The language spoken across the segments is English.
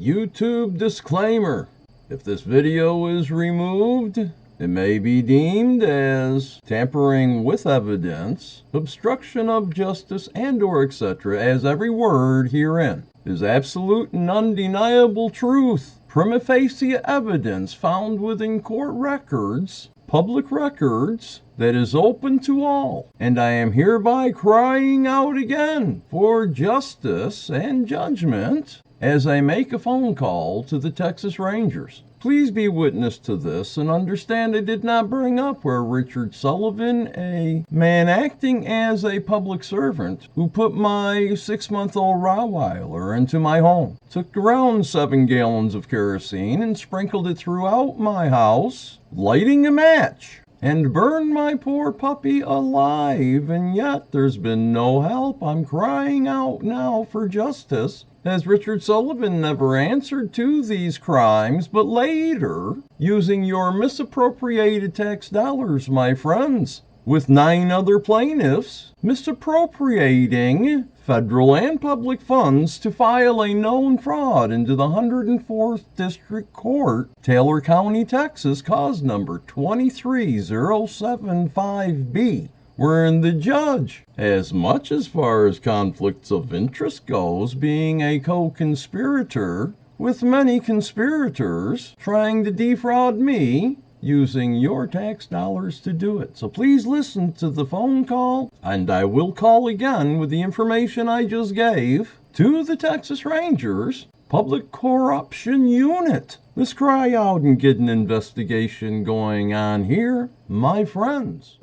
YouTube disclaimer. If this video is removed, it may be deemed as tampering with evidence, obstruction of justice, and/or etc., as every word herein is absolute and undeniable truth, prima facie evidence found within court records, public records, that is open to all. And I am hereby crying out again for justice and judgment as I make a phone call to the Texas Rangers. Please be witness to this and understand I did not bring up where Richard Sullivan, a man acting as a public servant who put my 6-month-old Rottweiler into my home, took around 7 gallons of kerosene and sprinkled it throughout my house, lighting a match, and burned my poor puppy alive, and yet there's been no help. I'm crying out now for justice, as Richard Sullivan never answered to these crimes, but later, using your misappropriated tax dollars, my friends, with 9 other plaintiffs, misappropriating federal and public funds to file a known fraud into the 104th District Court, Taylor County, Texas, cause number 23075B, wherein the judge, as much as far as conflicts of interest goes, being a co-conspirator with many conspirators trying to defraud me, using your tax dollars to do it. So please listen to the phone call, and I will call again with the information I just gave to the Texas Rangers Public Corruption Unit. Let's cry out and get an investigation going on here, my friends.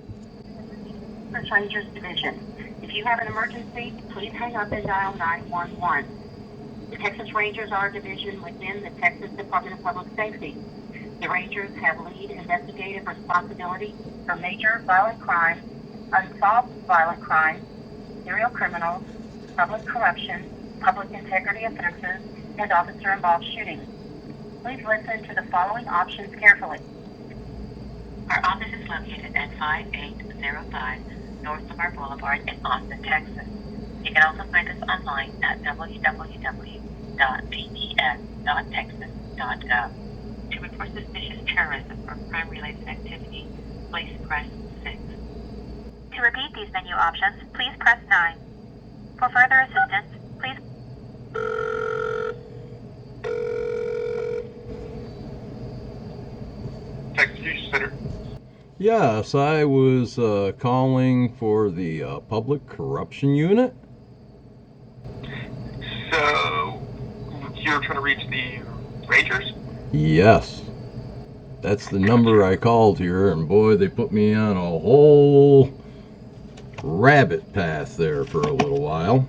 Texas Rangers Division. If you have an emergency, please hang up and dial 911. The Texas Rangers are a division within the Texas Department of Public Safety. The Rangers have lead investigative responsibility for major violent crimes, unsolved violent crimes, serial criminals, public corruption, public integrity offenses, and officer-involved shootings. Please listen to the following options carefully. Our office is located at 5805 North Summer Boulevard in Austin, Texas. You can also find us online at www.pds.texas.gov. To report suspicious terrorism or crime-related activity, please press 6. To repeat these menu options, please press 9. For further assistance, please... Texas Youth Center. Yes, I was calling for the Public Corruption Unit. So, you're trying to reach the Rangers? Yes, that's the number I called here, and boy, they put me on a whole rabbit path there for a little while.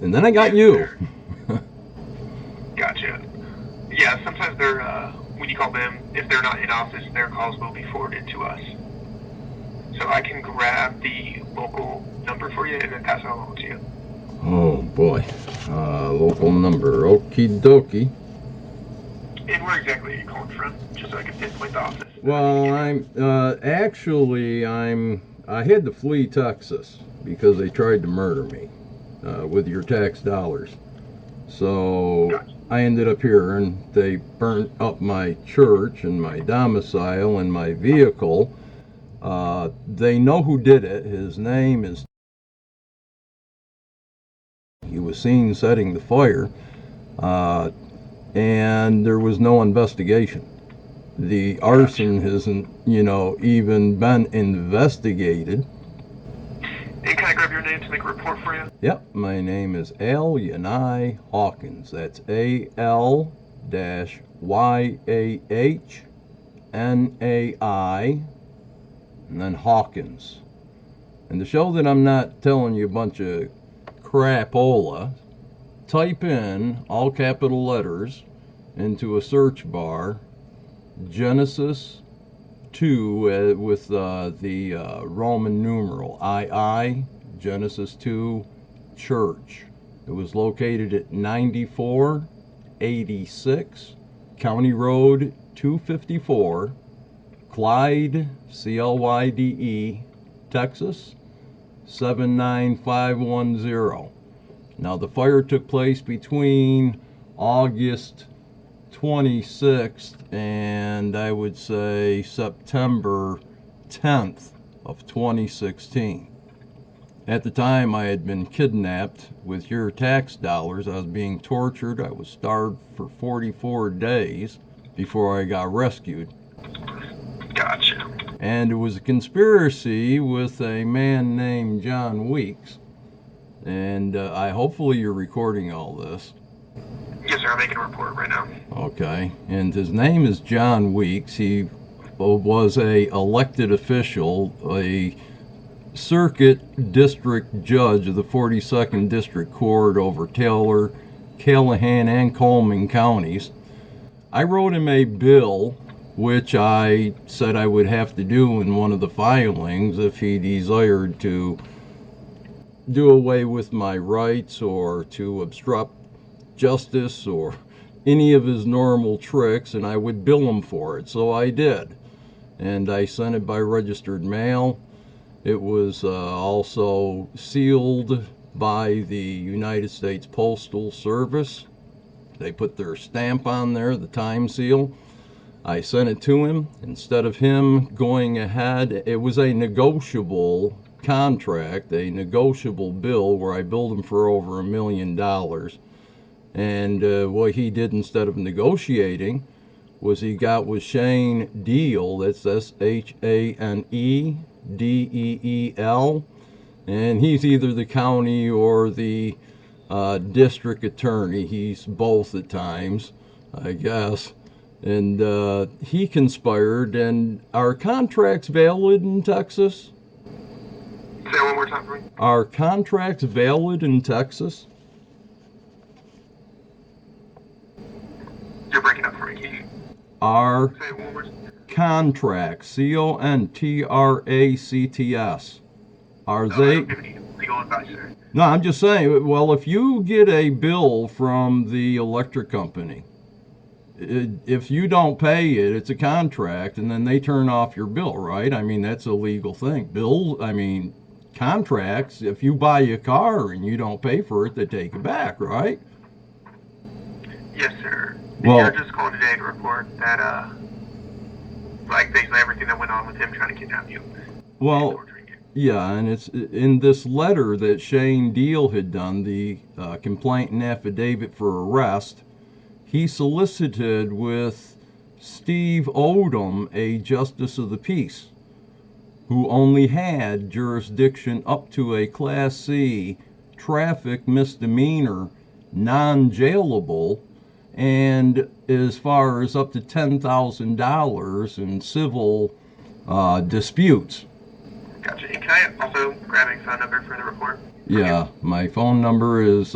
And then I got you. Gotcha. Yeah, sometimes they're, when you call them, if they're not in office, their calls will be forwarded to us. So I can grab the local number for you and then pass it along to you. Oh boy, local number, okie dokie. And where exactly are you calling from? Just so I can pinpoint the office. Well, I had to flee Texas because they tried to murder me with your tax dollars. So Gotcha. I ended up here, and they burnt up my church and my domicile and my vehicle. They know who did it. His name is... He was seen setting the fire. And there was no investigation. The arson hasn't, even been investigated. And can I grab your name to make a report for you? Yep, my name is Al-Yahnai Hawkins. That's A-L-YAHNAI, and then Hawkins. And to show that I'm not telling you a bunch of crapola, type in all capital letters into a search bar Genesis 2 with the Roman numeral II, Genesis 2 Church. It was located at 9486 County Road 254, Clyde, Clyde, Texas 79510. Now, the fire took place between August 26th and I would say September 10th of 2016. At the time, I had been kidnapped with your tax dollars. I was being tortured. I was starved for 44 days before I got rescued. Gotcha. And it was a conspiracy with a man named John Weeks. And hopefully you're recording all this. Yes, sir. I'm making a report right now. Okay. And his name is John Weeks. He was a elected official, a circuit district judge of the 42nd District Court over Taylor, Callahan, and Coleman counties. I wrote him a bill, which I said I would have to do in one of the filings if he desired to do away with my rights or to obstruct justice or any of his normal tricks, and I would bill him for it. So I did. And I sent it by registered mail. It was also sealed by the United States Postal Service. They put their stamp on there, the time seal. I sent it to him. Instead of him going ahead, it was a negotiable contract, a negotiable bill where I billed him for over $1 million. And what he did instead of negotiating was he got with Shane Deal, that's SHANEDEEL, and he's either the county or the district attorney. He's both at times, I guess. And he conspired. And are contracts valid in Texas? Say that one more time for me. Are contracts valid in Texas? You're breaking up for me. Can you Are say it one more time? contracts, CONTRACTS, are I they? don't give any legal advice, sir. No, I'm just saying, well, if you get a bill from the electric company, if you don't pay it, it's a contract, and then they turn off your bill, right? I mean, that's a legal thing. Contracts, if you buy a car and you don't pay for it, they take it back, right? Yes, sir. Well- You're just calling today to report that, like, basically everything that went on with him trying to kidnap you. Well, And torturing you. yeah, and it's in this letter that Shane Deal had done, the complaint and affidavit for arrest. He solicited with Steve Odom, a justice of the peace, who only had jurisdiction up to a Class C traffic misdemeanor, non-jailable, and as far as up to $10,000 in civil disputes. Gotcha. And can I also grab a phone number for the report? Yeah, my phone number is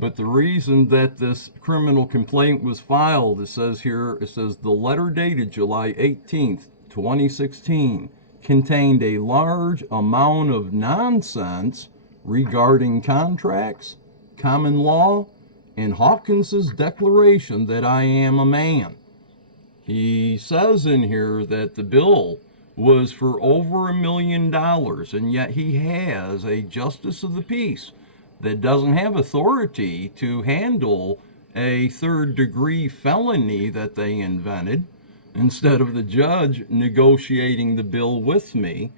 But the reason that this criminal complaint was filed, it says the letter dated July 18th, 2016 contained a large amount of nonsense regarding contracts, common law, and Hawkins's declaration that I am a man. He says in here that the bill was for over $1 million, and yet he has a justice of the peace that doesn't have authority to handle a third-degree felony that they invented, instead of the judge negotiating the bill with me.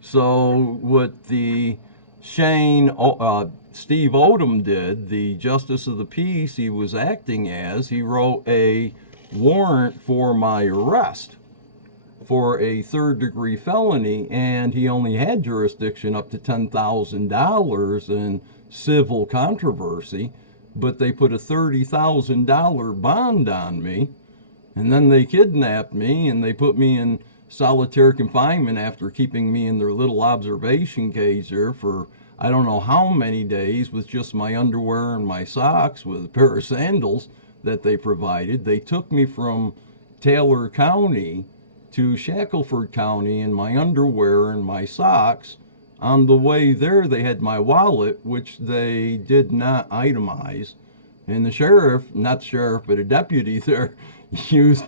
So what the Steve Odom did, the justice of the peace he was acting as, he wrote a warrant for my arrest for a third-degree felony, and he only had jurisdiction up to $10,000 in civil controversy, but they put a $30,000 bond on me, and then they kidnapped me, and they put me in solitary confinement after keeping me in their little observation cage there for I don't know how many days with just my underwear and my socks with a pair of sandals that they provided. They took me from Taylor County to Shackelford County in my underwear and my socks. On the way there, they had my wallet, which they did not itemize. And the sheriff, not the sheriff, but a deputy there, used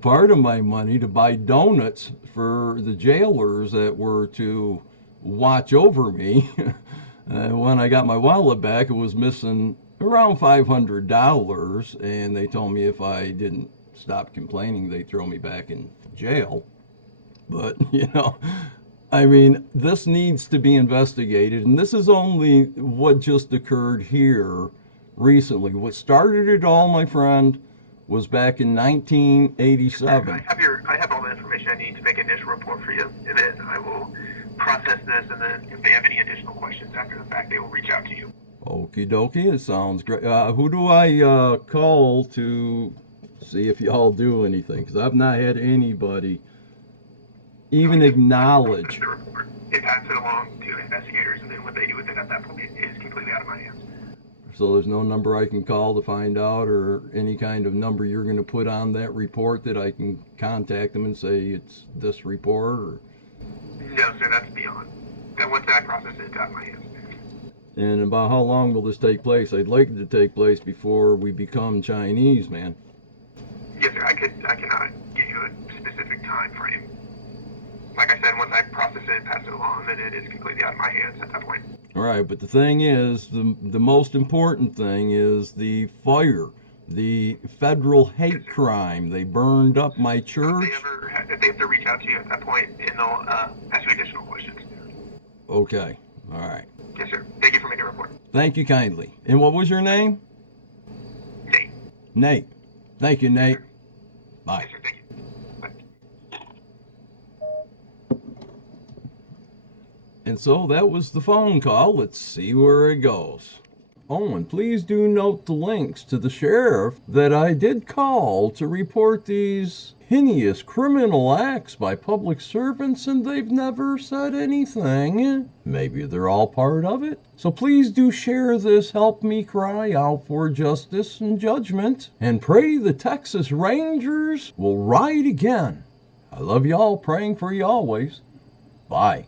part of my money to buy donuts for the jailers that were to watch over me. When I got my wallet back, it was missing around $500, and they told me if I didn't stop complaining, they'd throw me back in jail. But, I mean, this needs to be investigated, and this is only what just occurred here recently. What started it all, my friend, was back in 1987. I have all the information I need to make an initial report for you, and then I will process this, and then if they have any additional questions after the fact, they will reach out to you. Okie dokie, it sounds great. Who do I call to see if y'all do anything? Because I've not had anybody even acknowledge. The report and pass it along to investigators, and then what they do with it at that point is completely out of my hands. So there's no number I can call to find out, or any kind of number you're going to put on that report that I can contact them and say it's this report? Or... No, sir, that's beyond. Then once I process it, it's out of my hands. And about how long will this take place? I'd like it to take place before we become Chinese, man. Yes, sir. I cannot give you a specific time frame. Like I said, once I process it and pass it along, then it is completely out of my hands at that point. All right, but the thing is, the most important thing is the fire, the federal hate crime. They burned up my church. If they have to reach out to you at that point, and they'll ask you additional questions. Okay, all right. Yes, sir. Thank you for making a report. Thank you kindly. And what was your name? Nate. Nate. Thank you, Nate. Bye. Yes, sir. Thank you. And so that was the phone call. Let's see where it goes. Oh, and please do note the links to the sheriff that I did call to report these heinous criminal acts by public servants, and they've never said anything. Maybe they're all part of it. So please do share this. Help me cry out for justice and judgment, and pray the Texas Rangers will ride again. I love y'all, praying for you always. Bye.